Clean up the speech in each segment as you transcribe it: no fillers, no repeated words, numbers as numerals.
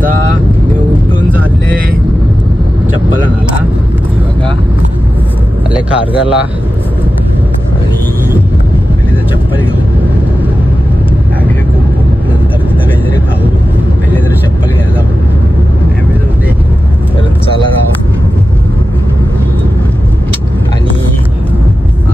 आता मी उठून चालले चप्पल आणायला. बघा आले खारघरला आणि पहिले तर चप्पल घेऊ. लागले खूप नंतर तिथं काहीतरी खाऊ. पहिले तर चप्पल घ्यायला जाऊ ॲमेझॉनमध्ये. परत चला जाऊ. आणि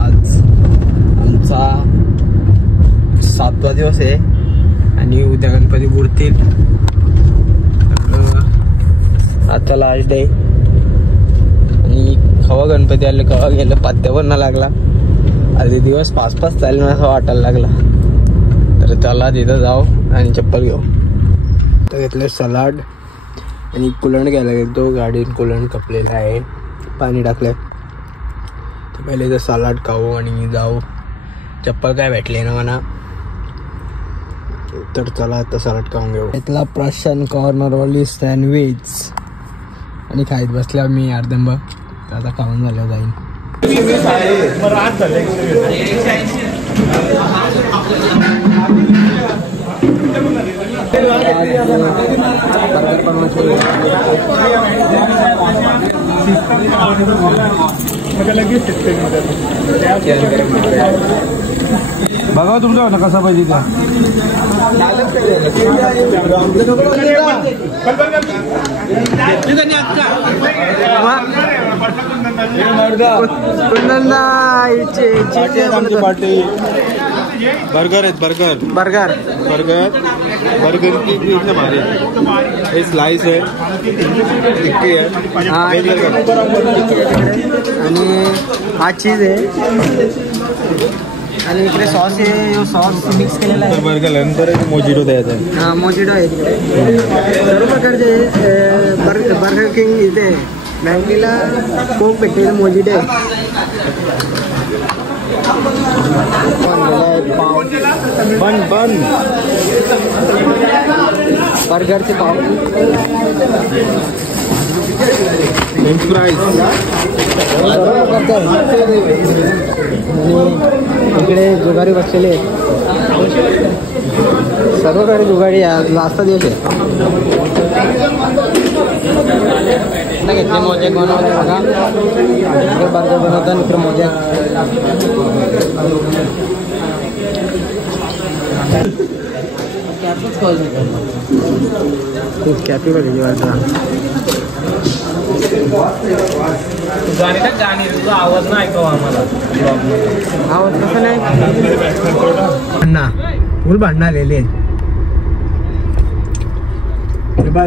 आज आमचा 7वा दिवस आहे आणि उद्या गणपती पुरतील. आता लास्ट डे आणि कवा गणपती आले कवा गेलं पत्त्या पण ना लागला. अर्धे दिवस 5-5 चालेल असं वाटायला लागला. तर चला तिथं जाऊ आणि चप्पल घेऊ. तर घेतलं सलाड आणि कुलंड घ्यायला गेलो. गाडीत कुलंड कपलेला आहे, पाणी टाकलं. तर पहिले तर सलाड खाऊ आणि जाऊ. चप्पल काय भेटले ना मला. तर चला आता सलाड खाऊन घेऊ. इथला प्रशांत कॉर्नरवाली सँडविच आणि खाईत बसल्या मी अर्धंब. तर आता खाऊन झालं जाईल. बघा तुमचा ना कसा पाहिजे त्या. बर्गर आहेत बर्गर बर्गर बर्गर बर्गर की इतने भारी है. स्लाइस है, टिक्की है आणि हा चीज आहे आणि इकडे सॉस आहे. सॉस मिक्स केलेला आहे. बर्गर नंतर मोजिटो द्यायचा आहे. हां मोजिटो आहे तिकडे. सर्व प्रकारचे बर्गर किंग इथे मॅगनीला कोक भेटते. मोजिटो बन बन बर्गरचे पाव, फ्रेंच फ्राईज आणि इकडे जुगारी बसलेले आहेत. सर्वकडे जुगारी जास्त दिवस आहे. घेतले मोजेक बनवते बघा. इकडे बर्गर बनवतात इकडे मोजेक. कॅपी पाहिजे वाटतं. गाणी तुझा आवाज नाही ऐकवा आम्हाला. आवाज कसं नाही भांडणा फुल भांडणं आलेले.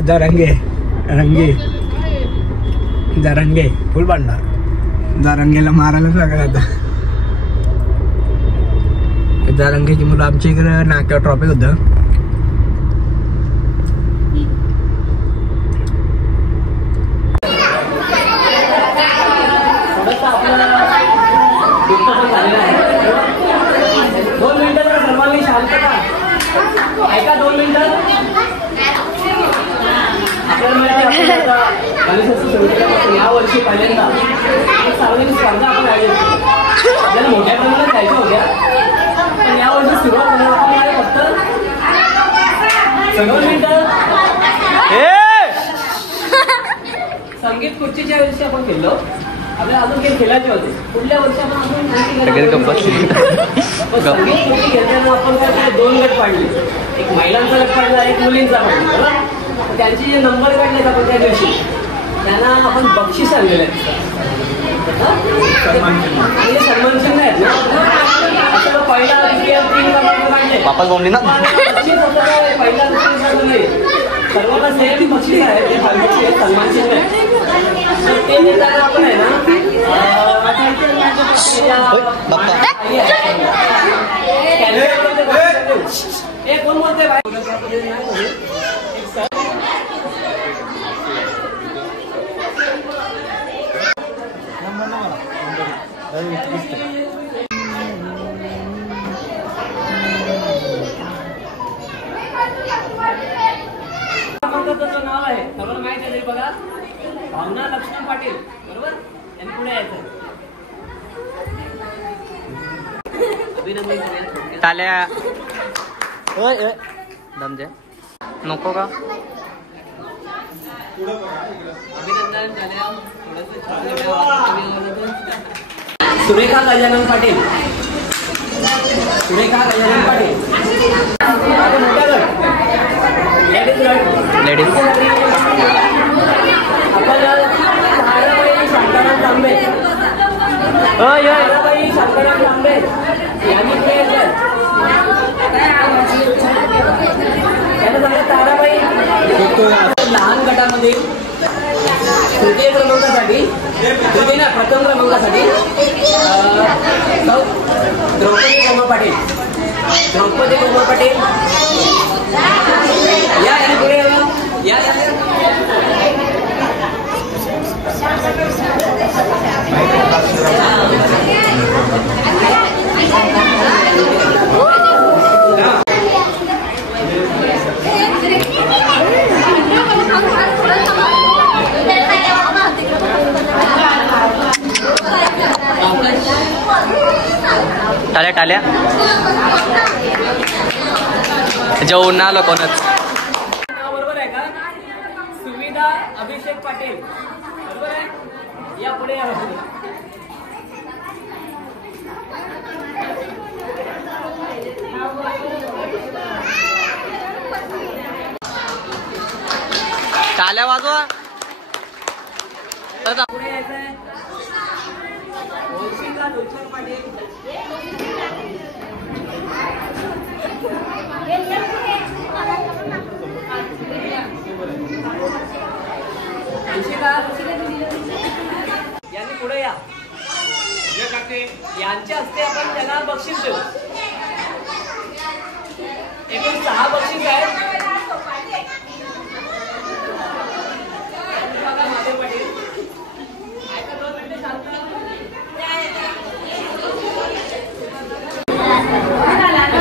जरंगे रंगे जरंगे फुल भांडणार. जरंगेला मारायलाच लागला आता. जरंगेची मुलं आमच्या इकडे नाक्यावर ट्रॉफिक होतं. या वर्षी पहिल्यांदा सार्वजनिक स्पर्धा आपण आयोजित आपल्याला मोठ्या प्रमाणात जायच्या होत्या. पण या वर्षी सुरुवात होणार फक्त 2 मिनिटं संगीत खुर्चीच्या वर्षी आपण खेळलो. आपल्याला अजून गेम खेळायचे होते. पुढल्या वर्षी आपण अजून संगीत खुर्ची खेळताना आपण काय 2 गट पाडले. एक महिलांचा गट पाडला, एक मुलींचा पाडला. बरोबर. त्यांचे जे नंबर काढलेत आपण त्या दिवशी त्यांना आपण बक्षीस आणलेले आहेत. सन्मान चिन्ह आहेत ना. पहिला 3 क्रमांक काढले वापस बोलली ना. पहिला सर्वांना सेम बक्षीस आहे. ते फालतूचे सन्मान चिन्ह आहे. ते देताना आपण आहे ना कोण बोलते नाव आहे सर्वांना माहिती आहे बघा. भावना लक्ष्मण पाटील बरोबर. त्यांनी पुढे यायचं. टाल्या दमजे नको का. अभिनंदन झाल्या. सुरेखा गजानन पाटील. सुरेखा गजानन पाटील. लेडीज ताराबाई शांताराम तांबे. ताराबाई शांताराम तांबे यांनी खेळलं. त्यांना सांगा ताराबाई लहान गटामध्ये तृतीय क्रमांकासाठी प्रथम क्रमांकासाठी द्रौपदी कोमल पाटील. द्रौपदी कोमल पाटील या पुढे या. टाल्या टाल्या जेवण आलं कोणच. बरोबर आहे का? सुविधा अभिषेक पाटील बरोबर आहे. या पुढे या. टाल्या वाजवा. पुढे यायचंय ओळखीचा दुलशन पाटील. यांनी पुढे या. यांच्या हस्ते आपण त्यांना बक्षीस देऊ. एकूण 6 बक्षीस आहेत.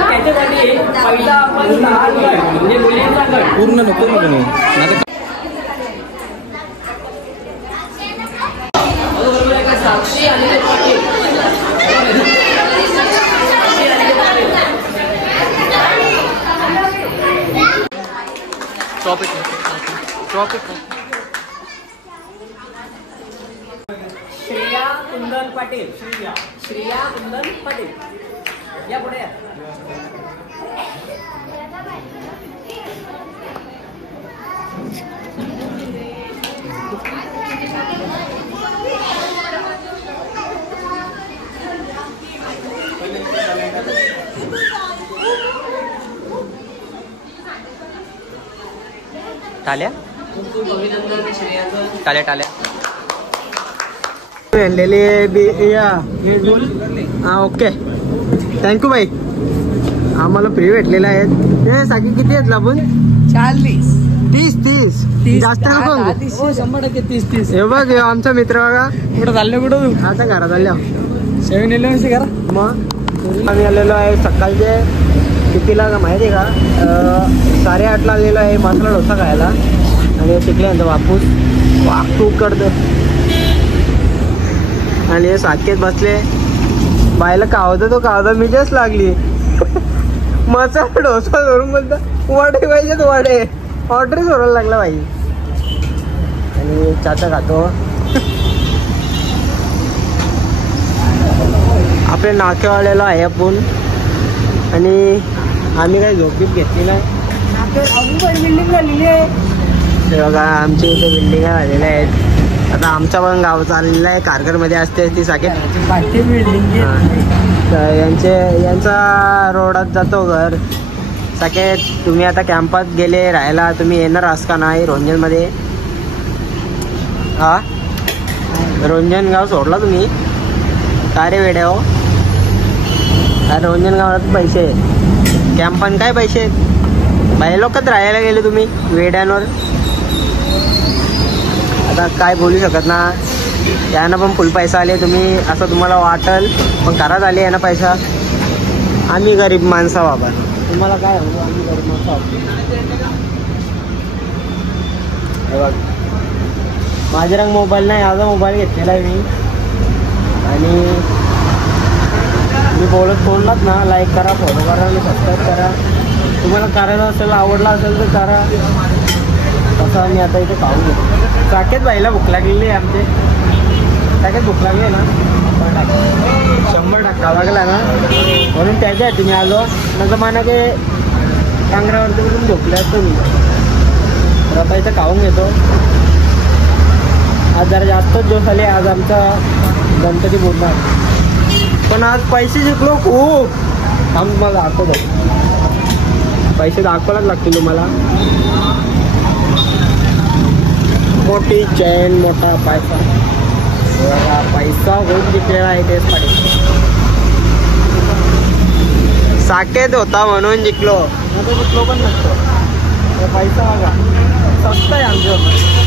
त्याच्यासाठी पहिला आपण 6 गट म्हणजे मुलींचा गट पूर्ण नको म्हणून साक्षी आणि पाटील. श्रेया कुंदन पाटील. श्रेया कुंदन पाटील या पुढे या. टाल्या खूप अभिनंदन श्रेयाचं. टाल्या टाल्या. हा ओके थँक्यू बाई. आम्हाला फ्री भेटलेला आहे. हे साकी किती आहेत आपण? 40 30 जास्त नको. 100% 30 हे बघ हे आमचा मित्र बघा. कुठं चालले कुठं तू? आता घरात आल्या 7-11 करा. मग आम्ही आलेलो आहे सकाळचे कितीला का माहिती आहे का? 8:30ला आलेलो आहे मसाला डोसा खायला. आणि शिकले यांचा बापूस वाहतूक करतो. आणि हे साकेत बसले. बायला कावतं तो कावता मिजाच लागली. मसाला डोसा धरून बोलता वडे पाहिजेत वडे. ऑर्डर सोडायला लागला बाई. आणि चाचा खातो. आपल्या नाकेवाड्याला आहे आपण. आणि आम्ही काही झोपीत घेतली नाही. बिल्डिंग झालेली आहे. हे बघा आमच्या इथे बिल्डिंगा झालेल्या आहेत. आता आमचा पण गाव चाललेला आहे. कारगरमध्ये असते ती साकेत. बिल्डिंग यांचा रोडात जातो घर. साकेत तुम्ही आता कॅम्पात गेले राहायला. तुम्ही येणार आहात का नाही रोंजनमध्ये? हा रोंजन गाव सोडला तुम्ही काय रे वेड्या हो? अरे रोंजन गावात पैसे कॅम्पान काय पैसे? बाहेर लोकात राहायला गेले तुम्ही वेड्यांवर. आता काय बोलू शकत ना. यांना पण फुल पैसा आले. तुम्ही असं तुम्हाला वाटल पण घरात आले यांना पैसा. आम्ही गरीब माणसा बाबा. तुम्हाला काय हवं? आम्ही गरीब माणसं. हे बघ माझ्या रंग मोबाईल नाही. माझा मोबाईल घेतलेला आहे मी. आणि मी बोललात ना लाईक करा फॉलो करा आणि सबस्क्राईब करा. तुम्हाला करायचं असेल आवडला असेल तर करा. तसं आम्ही आता इथे खाऊन घेतो. साकेत बाईला भूक लागलेली आहे आमचे. साकेत भूक लागली ना 100 टाकावा लागला ना म्हणून त्याच्यासाठी मी आलो. माझं माना की टांगरावरती बसून झोपले असतो मी. तर आता इथं खाऊन घेतो. आज जरा जास्तच जोश आले. आज आमचा गणपती बोलणार पण आज पैसे जिंकलो खूप. थांब मला दाखवतो. पैसे दाखवायलाच लागतील तुम्हाला. मोठी चैन मोठा पैसा. पैसा खूप जिंकलेला आहे तेच पाहिजे. साकेत होता म्हणून जिंकलो. जिंकलो पण नसतो. पैसा बघा स्वस्त आहे आमच्यावर.